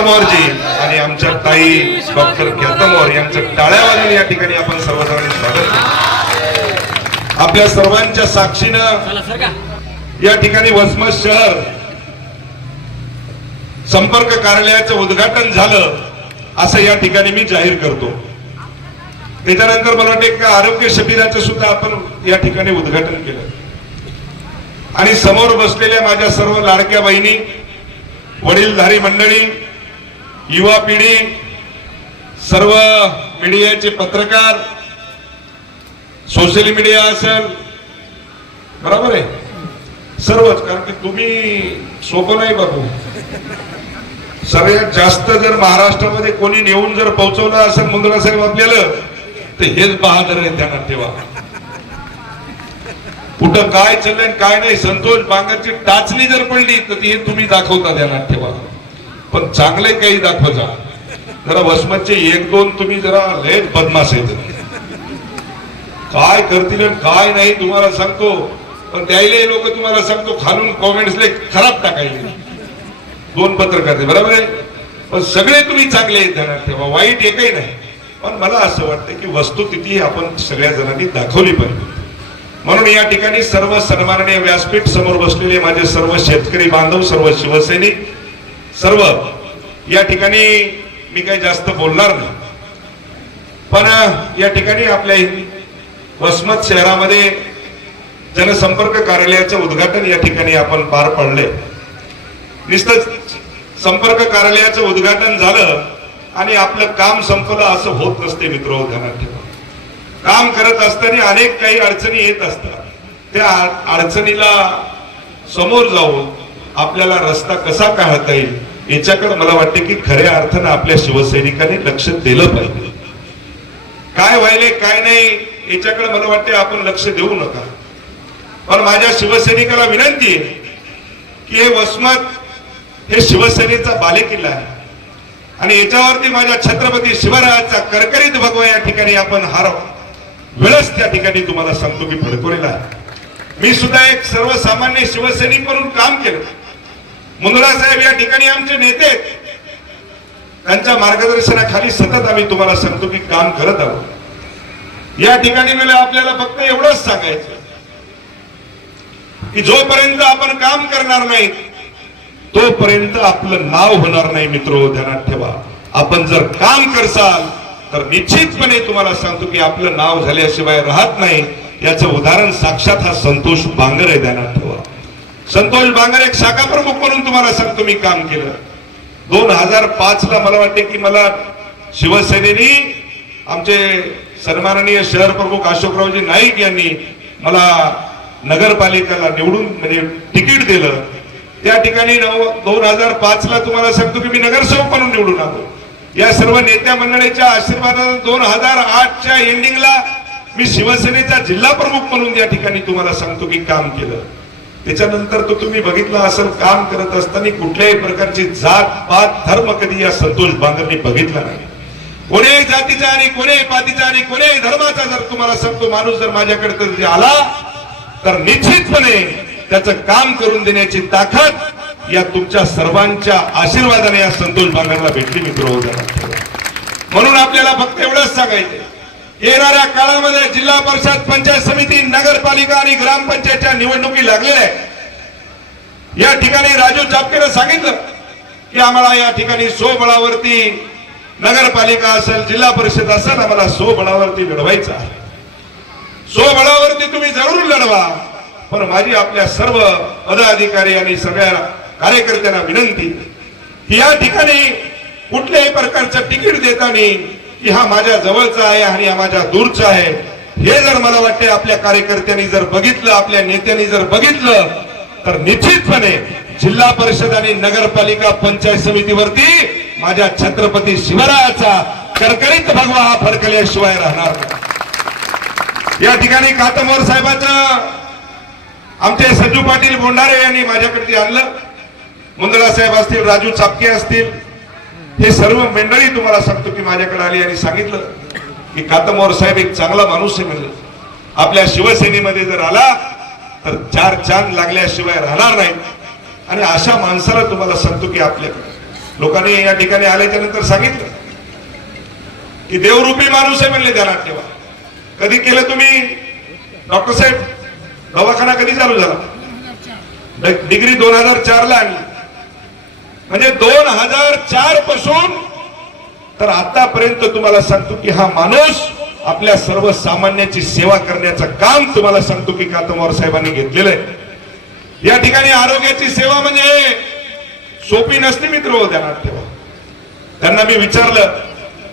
कातमोरजी आणि आमच्या ताई डॉक्टर ख्यातमोर यांचं टाळ्या वाजून या ठिकाणी आपण सर्वजणांनी स्वागत आपल्या सर्वांच्या साक्षीनं या ठिकाणी वसमत शहर संपर्क कार्यालयाचं उद्घाटन झालं असं या ठिकाणी मी जाहीर करतो. त्याच्यानंतर मला वाटतं का आरोग्य शिबिराचं सुद्धा आपण या ठिकाणी उद्घाटन केलं. आणि समोर बसलेल्या माझ्या सर्व लाडक्या बहिणी वडीलधारी मंडळी युवा पिढी सर्व मीडियाचे पत्रकार सोशल मीडिया असेल बरोबर आहे? सर्वच कारण की तुम्ही सोपं नाही बाबू. सगळ्यात जास्त जर महाराष्ट्रामध्ये कोणी नेऊन जर पोहोचवलं असेल मुंद्रा साहेब आपल्याला तर हेच बहादर आहे त्यांना ठेवा कुठं काय चाललंय काय नाही संतोष बांगरची टाचणी जर पडली तर ती तुम्ही दाखवता ध्यानात ठेवा पण चांगले काही दाखवायचा जरा वसमतचे एक दोन तुम्ही जरा लेट बदमाश आहेत. काय करतील काय नाही तुम्हाला सांगतो. पण त्याहिले लोक तुम्हाला सांगतो खालून कॉमेंट्स खराब टाकायचे दोन पत्रकार बरोबर आहे? पण सगळे तुम्ही चांगले आहेत ध्यानात ठेवा. वाईट एकही नाही. पण मला असं वाटतं की वस्तुस्थिती आपण सगळ्या जणांनी दाखवली पाहिजे. म्हणून या ठिकाणी सर्व सन्माननीय व्यासपीठ समोर बसलेले माझे सर्व शेतकरी बांधव सर्व शिवसैनिक सर्व या ठिकाणी मी काही जास्त बोलणार नाही. पण या ठिकाणी आपल्या वसमत शहरामध्ये जनसंपर्क कार्यालयाचं उद्घाटन या ठिकाणी आपण पार पाडले नुसतं संपर्क कार्यालयाचं उद्घाटन झालं आणि आपलं काम संपलं असं होत नसते मित्र ध्यानात ठेवा. काम करत असताना अनेक काही अडचणी येत असतात. त्या अडचणीला समोर जाऊन आपल्याला रस्ता कसा काढता येईल? याच्याकडे मला वाटते की खऱ्या अर्थानं आपल्या शिवसैनिकांनी लक्ष दिलं पाहिजे. काय व्हायले काय नाही याच्याकडे मला वाटते आपण लक्ष देऊ नका. पण माझ्या शिवसैनिकाला विनंती आहे की हे वसमत हे शिवसेनेचा बालेकिल्ला आहे. आणि याच्यावरती माझ्या छत्रपती शिवरायाचा करकरीत भगवा या ठिकाणी आपण हार वेळच त्या ठिकाणी तुम्हाला सांगतो की फडकवलेला आहे. मी सुद्धा एक सर्वसामान्य शिवसैनिक म्हणून काम केलं. मुंद्रा साहेब या ठिकाणी आमचे नेते त्यांच्या मार्गदर्शनाखाली सतत आम्ही तुम्हाला सांगतो की काम करत आहोत. या ठिकाणी मला आपल्याला फक्त एवढंच सांगायचं की जोपर्यंत आपण काम करणार नाही तोपर्यंत आपलं नाव होणार नाही मित्र ध्यानात ठेवा. आपण जर काम करसाल तर निश्चितपणे तुम्हाला सांगतो की आपलं नाव झाल्याशिवाय राहत नाही. याचं उदाहरण साक्षात हा संतोष बांगर आहे ध्यानात ठेवा. संतोष बांगर एक शाखा प्रमुख म्हणून तुम्हाला सांगतो मी काम केलं. दोन हजार पाच ला मला वाटते की मला शिवसेनेनी आमचे सन्माननीय शहर प्रमुख अशोकरावजी नाईक यांनी मला नगरपालिकेला निवडून म्हणजे तिकीट दिलं. त्या ठिकाणी दोन हजार पाच ला तुम्हाला सांगतो की मी नगरसेवक म्हणून निवडून आलो. या सर्व नेत्या मंडळीच्या आशीर्वादाने दोन हजार आठच्या एंडिंगला मी शिवसेनेचा जिल्हा प्रमुख म्हणून या ठिकाणी तुम्हाला सांगतो की काम केलं. त्याच्यानंतर तो तुम्ही बघितला असेल काम करत असताना कुठल्याही प्रकारची जात पात धर्म कधी या संतोष बांगरनी बघितला नाही. कोणीही जातीचा आणि कोणीही पातीचा आणि कोणीही धर्माचा जर तुम्हाला सांगतो माणूस जर माझ्याकडे कधी आला तर निश्चितपणे त्याचं काम करून देण्याची ताकद या तुमच्या सर्वांच्या आशीर्वादाने या संतोष बांगरला भेटली मित्र हो म्हणून आपल्याला फक्त एवढंच सांगायचं येणाऱ्या काळामध्ये जिल्हा परिषद पंचायत समिती नगरपालिका आणि ग्रामपंचायतच्या निवडणुकी लागलेल्या आहेत. या ठिकाणी राजू चापकेनं सांगितलं की आम्हाला या ठिकाणी स्वबळावरती नगरपालिका असेल जिल्हा परिषद असेल आम्हाला स्वबळावरती लढवायचं आहे. स्वबळावरती तुम्ही जरूर लढवा पण माझी आपल्या सर्व पदाधिकारी आणि सगळ्या कार्यकर्त्यांना विनंती या ठिकाणी कुठल्याही प्रकारचं तिकीट देताना की हा माझ्या जवळचा आहे आणि हा माझ्या दूरचा आहे. हे जर मला वाटते आपल्या कार्यकर्त्यांनी जर बघितलं आपल्या नेत्यांनी जर बघितलं तर निश्चितपणे जिल्हा परिषद आणि नगरपालिका पंचायत समितीवरती माझ्या छत्रपती शिवरायाचा करकरीत भगवा हा फडकल्याशिवाय राहणार या ठिकाणी कातमोर साहेबांचा आमचे संजू पाटील बोंडारे यांनी माझ्याकडे आणलं. मुंदळा साहेब असतील राजू चापके असतील हे सर्व मंडळी तुम्हाला सांगतो की माझ्याकडे आली आणि सांगितलं की कातमोर साहेब एक चांगला माणूस आहे म्हणलं. आपल्या शिवसेनेमध्ये जर आला तर चार चांद लागल्याशिवाय राहणार नाही. आणि अशा माणसाला तुम्हाला सांगतो की आपल्याकडे. लोकांनी या ठिकाणी आल्याच्यानंतर सांगितलं की देवरूपी माणूस आहे म्हणले ध्यानात ठेवा. कधी केलं तुम्ही? डॉक्टर साहेब दवाखाना कधी चालू झाला? डिग्री दोन हजार चार ला आणली. म्हणजे दोन हजार चारपासून तर आतापर्यंत तुम्हाला सांगतो की हा माणूस आपल्या सर्वसामान्याची सेवा करण्याचं काम तुम्हाला सांगतो की कातमवार साहेबांनी घेतलेलं आहे. या ठिकाणी आरोग्याची सेवा म्हणजे सोपी नसते मित्र हो ध्यानात ठेवा. त्यांना मी विचारलं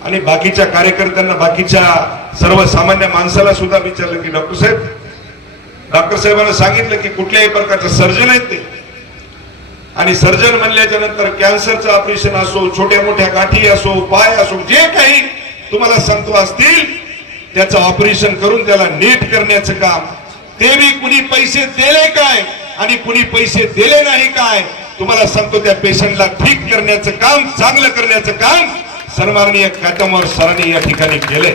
आणि बाकीच्या कार्यकर्त्यांना बाकीच्या सर्वसामान्य माणसाला सुद्धा विचारलं की डॉक्टर साहेब डॉक्टर साहेबांना सांगितलं की कुठल्याही प्रकारचं सर्जन आहेत ते. आणि सर्जन म्हणल्याच्या नंतर कॅन्सरचं ऑपरेशन असो छोट्या मोठ्या गाठी असो पाय असो जे काही तुम्हाला सांगतो असतील त्याचं ऑपरेशन करून त्याला नीट करण्याचं काम. ते बी कुणी पैसे दिले काय आणि कुणी पैसे दिले नाही काय तुम्हाला सांगतो त्या पेशंटला ठीक करण्याचं काम चांगलं करण्याचं काम सन्माननीय काटमवर सरांनी या ठिकाणी केलंय.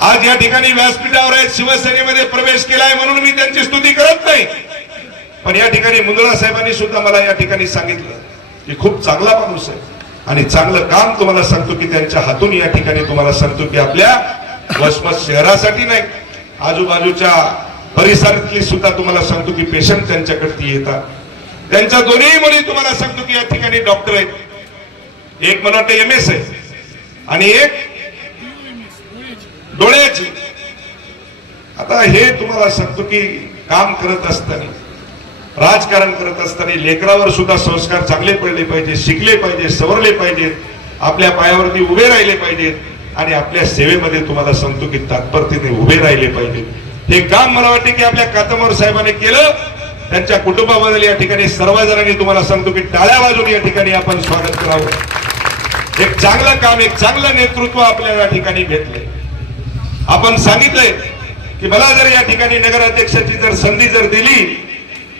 आज या ठिकाणी व्यासपीठावर आहेत शिवसेनेमध्ये प्रवेश केलाय म्हणून मी त्यांची स्तुती करत नाही. पण या ठिकाणी मुंदळा साहेबांनी सुद्धा मला या ठिकाणी सांगितलं की खूप चांगला माणूस आहे. आणि चांगलं काम तुम्हाला सांगतो की त्यांच्या हातून या ठिकाणी तुम्हाला सांगतो की आपल्या वसमत शहरासाठी नाही आजूबाजूच्या परिसरातली सुद्धा तुम्हाला सांगतो की पेशंट त्यांच्याकडती येतात. त्यांच्या दोन्ही मुली तुम्हाला सांगतो की या ठिकाणी डॉक्टर आहेत. एक मला वाटतं एम एस आहे. आणि एक डोळ्याची. आता हे तुम्हाला सांगतो की काम करत असताना राजकारण करत असताना लेकरावर सुद्धा संस्कार चांगले पडले पाहिजे शिकले पाहिजे सवरले पाहिजेत. आपल्या पायावरती उभे राहिले पाहिजेत. आणि आपल्या सेवेमध्ये तुम्हाला सांगतो की तात्परतेने उभे राहिले पाहिजेत. हे काम मला वाटते की आपल्या कातमोर साहेबांनी केलं. त्यांच्या कुटुंबाबद्दल या ठिकाणी सर्वजणांनी तुम्हाला सांगतो की टाळ्या वाजून या ठिकाणी आपण स्वागत करावं. एक चांगलं काम एक चांगलं नेतृत्व आपल्याला या ठिकाणी घेतलंय आपण सांगितलंय की मला जर या ठिकाणी नगराध्यक्षाची जर संधी जर दिली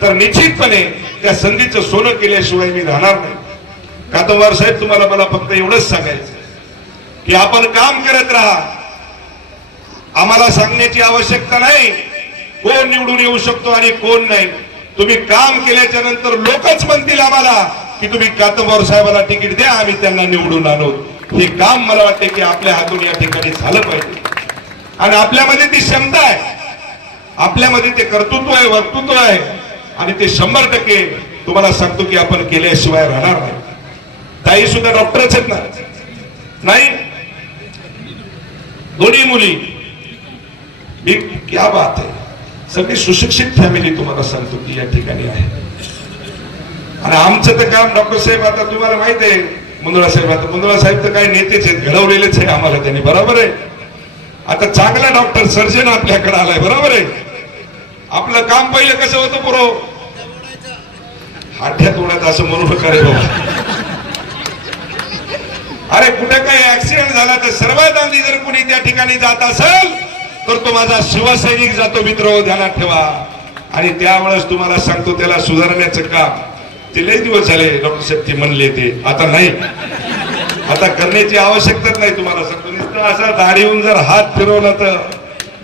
तर निश्चितपणे त्या संधीचं सोनं केल्याशिवाय मी राहणार नाही. कातंवार साहेब तुम्हाला मला फक्त एवढंच सांगायचं की आपण काम करत राहा. आम्हाला सांगण्याची आवश्यकता नाही. कोण निवडून येऊ शकतो आणि कोण नाही. तुम्ही काम केल्याच्यानंतर लोकच म्हणतील आम्हाला की तुम्ही कातंबार साहेबाला तिकीट द्या आम्ही त्यांना निवडून आणू. हे काम मला वाटते की आपल्या हातून या ठिकाणी झालं पाहिजे. आणि आपल्यामध्ये ती क्षमता आहे. आपल्यामध्ये ते कर्तृत्व आहे वक्तृत्व आहे. आणि ते शंभर टक्के तुम्हाला सांगतो की आपण केल्याशिवाय राहणार नाही. ताई सुद्धा डॉक्टरच आहेत ना? नाही? दोन्ही मुली. मी क्या बात आहे. सगळी सुशिक्षित फॅमिली तुम्हाला सांगतो की या ठिकाणी आहे. आणि आमचं तर काम डॉक्टर साहेब आता तुम्हाला माहीत आहे. मुंदळा साहेब आता मुंदळा साहेब तर काही नेतेच आहेत घडवलेलेच आहे आम्हाला त्यांनी. बरोबर आहे? आता चांगला डॉक्टर सर्जन आपल्याकडे आलाय. बरोबर आहे? आपलं काम पहिलं कसं होतं पुरो? हाठ्यात उडत असं म्हणू नका रे बाबा. अरे कुठे काही ऍक्सिडेंट झाला तर सर्वात आधी जर कुणी त्या ठिकाणी जात असेल तर तो माझा शिवसैनिक जातो मित्र ध्यानात ठेवा. आणि त्यावेळेस तुम्हाला सांगतो त्याला सुधारण्याचं काम. ते लय दिवस झाले डॉक्टर साहेब ते म्हणले ते. आता नाही. आता करण्याची आवश्यकताच नाही तुम्हाला सांगतो. नुसतं असा दाढीहून जर हात फिरवला तर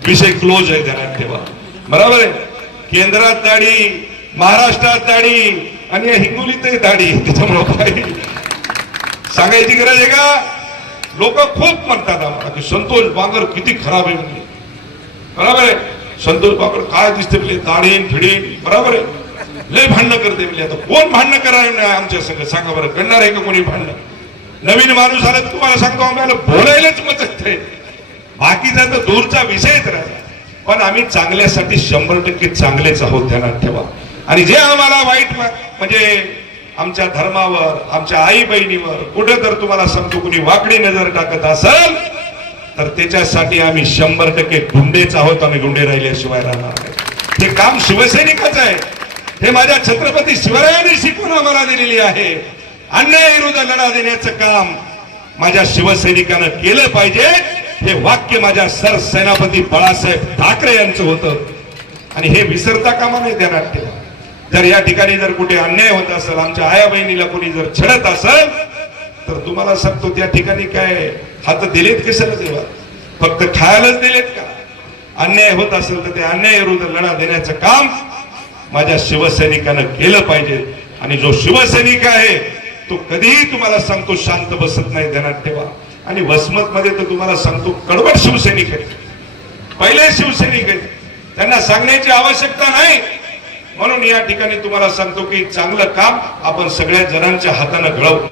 विषय क्लोज आहे ध्यानात ठेवा. बरोबर आहे? केंद्रात दाढी महाराष्ट्रात दाढी आणि या हिंगोलीतही दाढी त्याच्यामुळं काही सांगायची गरज आहे का? लोक खूप म्हणतात आम्हाला की संतोष बांगर किती खराब आहे म्हणजे बरोबर आहे? संतोष बांगर काय दिसते म्हणजे दाढीन फिडीन बरोबर आहे? लय भांडणं करते म्हणजे आता कोण भांडणं करणार नाही आमच्या संघ सांगा बरं करणार आहे का कोणी भांडणं? नवीन माणूस आला तर तुम्हाला सांगतो आम्हाला बोलायलाच मचत आहे. बाकीचा तर दूरचा विषयच राहिला. पण आम्ही चांगल्यासाठी शंभर टक्के चांगलेच आहोत ध्यानात ठेवा. आणि जे आम्हाला वाईट म्हणजे आमच्या धर्मावर आमच्या आई बहिणीवर कुठे तर तुम्हाला सांगतो कुणी वाकडी नजर टाकत असेल तर त्याच्यासाठी आम्ही शंभर टक्के गुंडेच आहोत आम्ही गुंडे राहिल्याशिवाय राहणार नाही. हे काम शिवसैनिकाचं आहे. हे माझ्या छत्रपती शिवरायांनी शिकवून आम्हाला दिलेली आहे. अन्याय विरुद्ध लढा देण्याचं काम माझ्या शिवसैनिकानं केलं पाहिजे. हे वाक्य माझ्या सर सेनापती बाळासाहेब ठाकरे यांचं होतं. आणि हे विसरता कामा नाही ध्यानात ठेवा जर या ठिकाणी जर कुठे अन्याय होत असेल आमच्या आया बहिणीला कोणी जर छडत असेल तर तुम्हाला सांगतो त्या ठिकाणी काय हात दिलेत कशाला देवा? फक्त खायलाच दिलेत का? अन्याय होत असेल तर ते अन्याय विरुद्ध लढा देण्याचं काम माझ्या शिवसैनिकानं केलं पाहिजे. आणि जो शिवसैनिक आहे तो कधीही तुम्हाला सांगतो शांत बसत नाही ध्यानात ठेवा आणि वसमत मध्ये तर तुम्हाला सांगतो कडवट शिवसैनिक आहेत. पहिले शिवसैनिक आहेत. त्यांना सांगण्याची आवश्यकता नाही. म्हणून या ठिकाणी तुम्हाला सांगतो की चांगलं काम आपण सगळ्या जणांच्या हाताने घडवू.